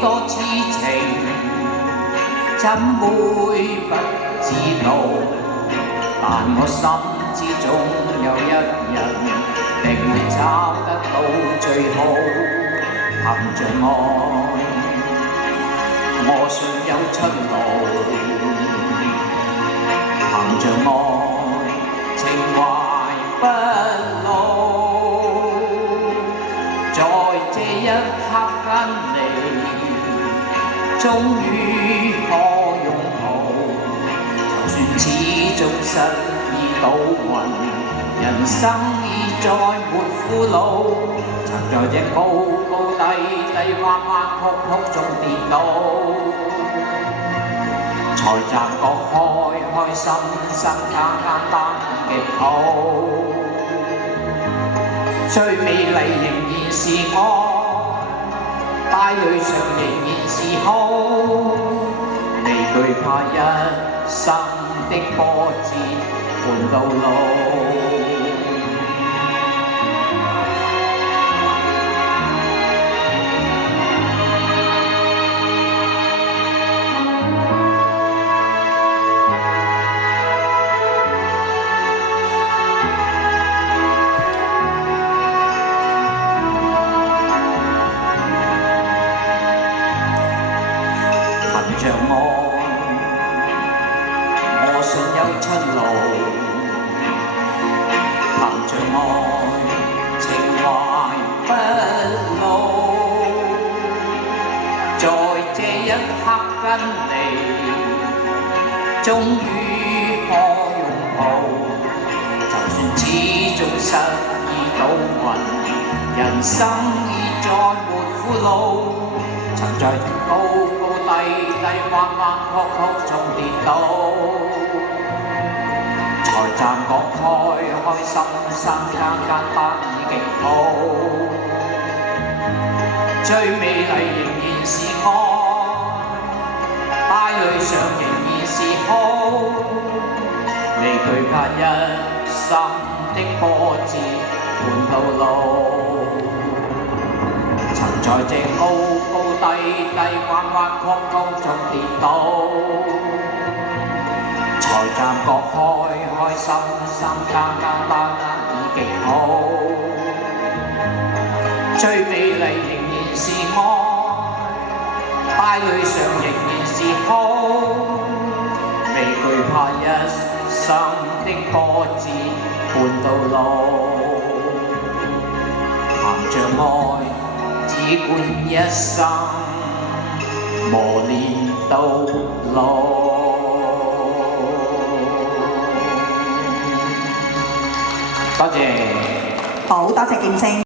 多痴情，怎會不知道？但我心知總有一日，定會找得到最好。憑着愛，我信有出路。憑着愛，情懷不老。在這一刻跟你，終於可擁抱。就算始終失意倒運，人生已再沒苦惱。曾在這高高低低、彎彎曲曲中跌倒，才察覺開心心簡單極好。最美麗仍然是愛，帶淚上仍然是好，未懼怕一生的波折伴到老。憑着愛，我信有出路。憑着愛，情懷不老。在這一刻跟你，終於可擁抱。就算始終失意倒運，人生已再沒苦惱。曾在高高低低、彎彎曲曲中跌倒，才暫覺開心心簡單已極好。最美麗仍然是愛，帶淚上仍然是好，未懼怕一生的波折伴到老。曾在這高高低低、彎彎曲曲中跌倒，才暫覺開心心簡單已極好。最美麗仍然是愛，帶淚上仍然是好，未懼怕一生的波折伴到老。憑着愛，只管一生磨練到老。多謝。好，多謝劍聲。